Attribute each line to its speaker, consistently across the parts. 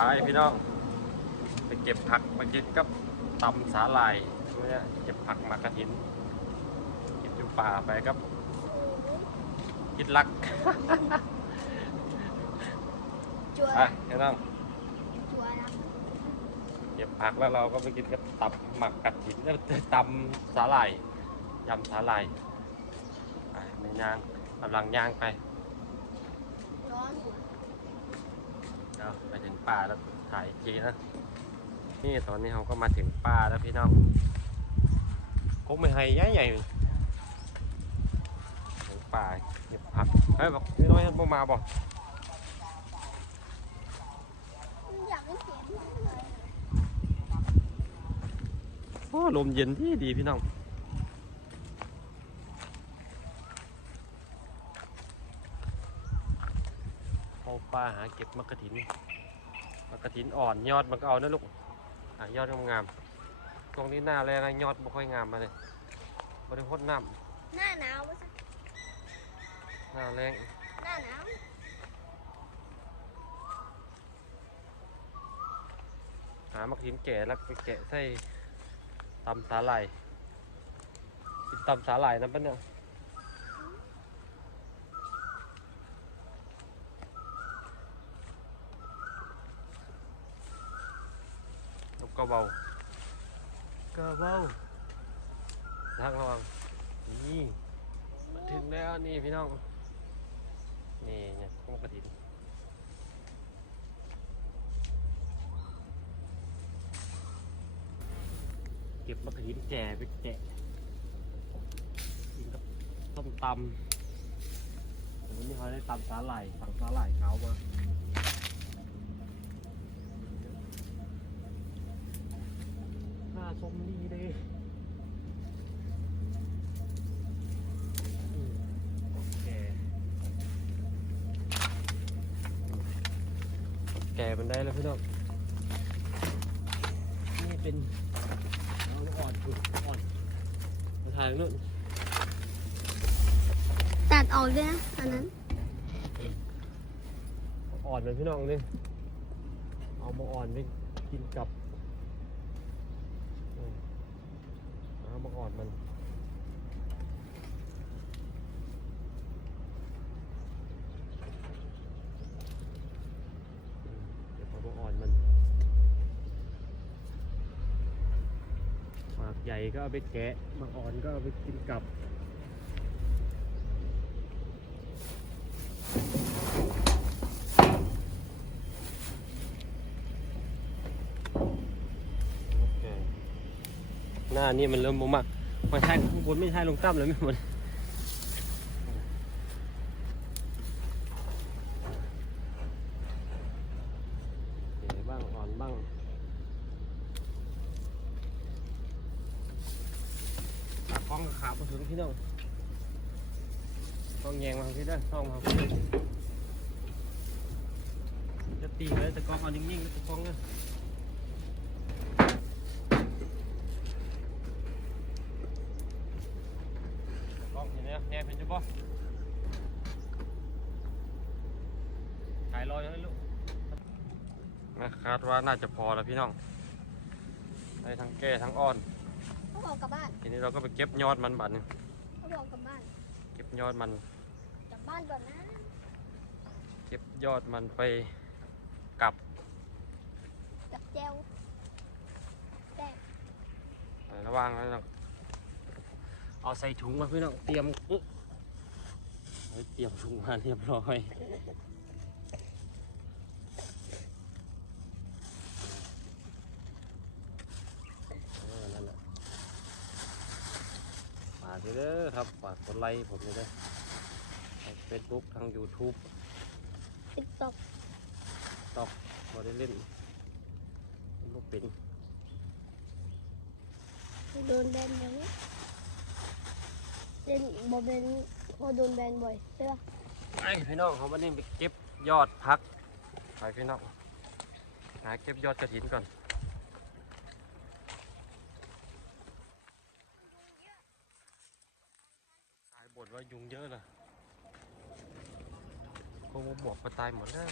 Speaker 1: ไปพี่น้อง ไปเก็บผักมากินกับตำสาหร่ายเนี่ยเก็บผักมากระถินเก็บอยู่ป่าไปครับคิดลัก
Speaker 2: จัว
Speaker 1: ไปพี่น้อง
Speaker 2: จัวนะ
Speaker 1: เก็บผักแล้วเราก็ไปกินกับตับหมักกระถินแล้วตำสาหร่ายยำสาหร่ายไปในย่างกำลังย่างไป
Speaker 2: ร้อนอยู่
Speaker 1: เดี๋ยวไปถึงป่าแล้วถ่ายอีกทีนะ นี่ตอนนี้เราก็มาถึงป่าแล้วพี่น้องคงไม่ให้ใหญ่ใหญ่ถึงป่าเก็บผักเฮ้ยบอกพี่น้อยบ่มาบอก
Speaker 2: อยากให้เสียงเลย
Speaker 1: โอ้ลมเย็นที่ดีพี่น้องเอาปลาหา เก็บมะกระถินมะกระถินอ่อนยอดมันก็เอานะลูกหายอดงามๆตรงนี้หน้าแรงนะยอดไม่ค่อยงามมาเลยบริโภคน้
Speaker 2: หน้าหนาวมั้ยำ
Speaker 1: หน้าแรง
Speaker 2: หน้าหนาว
Speaker 1: หามะกระถินแก่แล้วไปแกะใส่ตำสาหร่ายกินตำสาหร่ายนะปะเนี่ยน กกระเบากระเบาทางระวังนี่มาถึงแล้วนี่พี่น้อง นี่เนี่ยมะกระถินเก็บมะเขือเทศแก่ไปแกกินกับส้มตำวันนี้เขาได้ตำสาหร่ายสั่งสาหร่ายเขามาหน้า ส้มดีเลยอืมแก่แก่มันได้แล้วพี่น้อง นี่เป็นเอาลูกอ่อนคุณอ่อนมาถ่ายนู่น
Speaker 2: ตัดออกด้วยนะอันนั้น
Speaker 1: อ่อนเลยพี่น้องนี่เอามาอ่อนไปกินกับอืม เอามาอ่อนมันเดี๋ยวเอามาอ่อนมันหมากใหญ่ก็เอาไปแกะหมากอ่อนก็เอาไปกินกับโอเคหน้านี่มันเริ่มบวมมาก มาใช่ข้างบนไม่ใช่ลงตั้มเลยไม่หมดเดี๋ยวบ้างอ่อนบ้างตากล้องขามาถึงพี่น้องต้องแยงมาพี่ได้อต้องมาพี่จะตีเลยแต่กล้องเอานิ่งๆแล้วแต่กล้องเนี่ย กล้อ งเห็นไหมแนบอถ่ายรอยให้ลูกนะคาดว่าน่าจะพอแล้วพี่น้องได้ทั้งแก้ทั้งอ้อน
Speaker 2: เขาบอกกลับบ้าน
Speaker 1: ทีนี้เราก็ไปเก็บยอดมันบัดหนึง
Speaker 2: เขาบอกกลับบ้าน
Speaker 1: เก็บยอดมัน
Speaker 2: กลับบ้านก่อนนะ
Speaker 1: เก็บยอดมันไปกลับ
Speaker 2: กับเจลแต่
Speaker 1: ระว่างแล้วนะ เอาใส่ถุงมาพี่น้องเตรียมอุ๊ยเฮ้ยเตรียมถุงมาเรียบร้อยเออนั่นแหละฝากด้วยเด้อครับฝากกดไลค์ผมด้วยเด้อเฟซบุ๊กทาง YouTube
Speaker 2: ติ๊กต็อก
Speaker 1: ตอกพอได้เล่นลูกเป็น
Speaker 2: โดนแบนอย่างนี้ เล่นบอแบนพอโดนแบนบ่อยใช่ปะ
Speaker 1: ไอ้พี่น้องเขาวันนี้ไปเก็บยอดพักไปพี่น้องหาเก็บยอดกระถินก่อนตายบ่นว่ายุงเยอะเลยคงมาบวกมาตายหมดแล้ว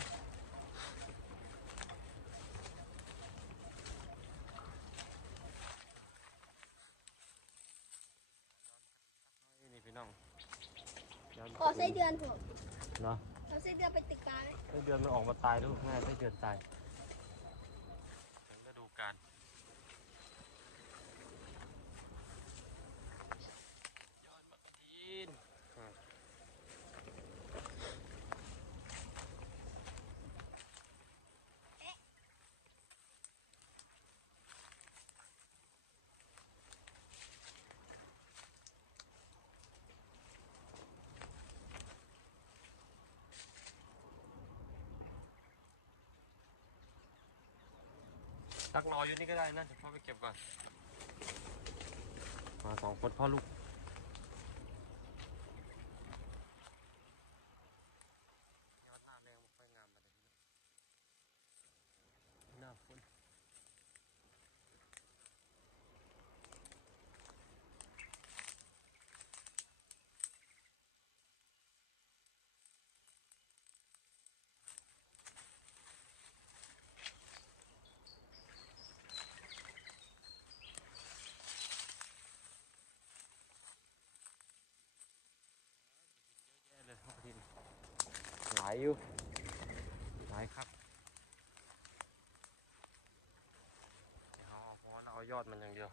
Speaker 1: พี่น้องขอ
Speaker 2: ไส้เดือนเถอะ
Speaker 1: เนาะ
Speaker 2: เอไส้เดือนไปติดปลาไหม
Speaker 1: ไส้เดือนมันออกมาตายแล้วง่ายไส้เดือนตาย ตักรออยู่นี่ก็ได้นะเดี๋ยวพ่อไปเก็บก่อน มาสองคนพ่อลูก ยอดหน้าแรงมันค่อยงามมาเลยหน้าฝนแย่เลยพ่อทินหลายอยู่หลายครับเอาพอเราเอายอดมันอย่างเดียว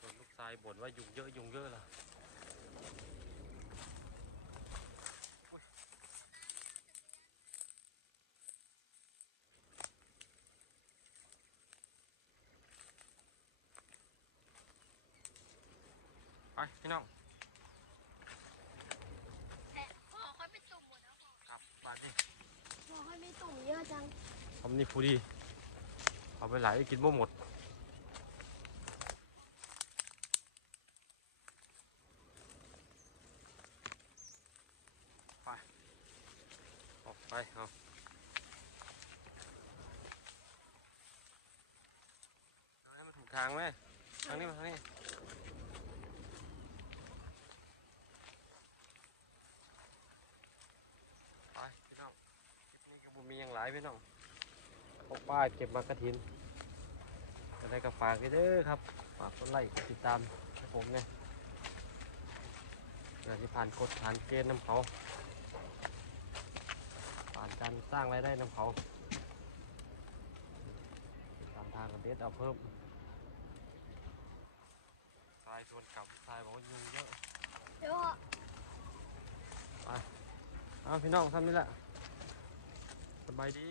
Speaker 1: ส่วนลูกชายบ่นว่ายุงเยอะยุงเยอะล่ะ พี่น้อง
Speaker 2: แต่พ่อค่อยไปตุ่มหมดแล้วพ่อก
Speaker 1: ลับบ้านนี่
Speaker 2: พ่อค่อยไม่ตุ่มเยอะจัง
Speaker 1: ทำนี่พูดีเอาไปหลายกินบ่หมดไปออกไปเอาเอาให้มันถูกทางไหมทางนี้มาทางนี้ ไปพี่น้องคลิปนี้ก็บ่มีอย่างหลาย พี่น้องพวกป้าเก็บมากระถินอะไรก็ฝากไว้เด้อครับ ฝากกดไลค์กดติดตามให้ผมเนี่ยเดี๋ยวจะผ่านกฎผ่านเกณฑ์น้ำเขาผ่านการสร้างรายได้น้ำเขาตามทางกันเด็ดเอาเพิ่มทรายชวนกลับทรายบอกว่ายุงเยอะ
Speaker 2: เดี๋ยวพ่อ
Speaker 1: เอาพี่น้องทำนี่แหละส บายดี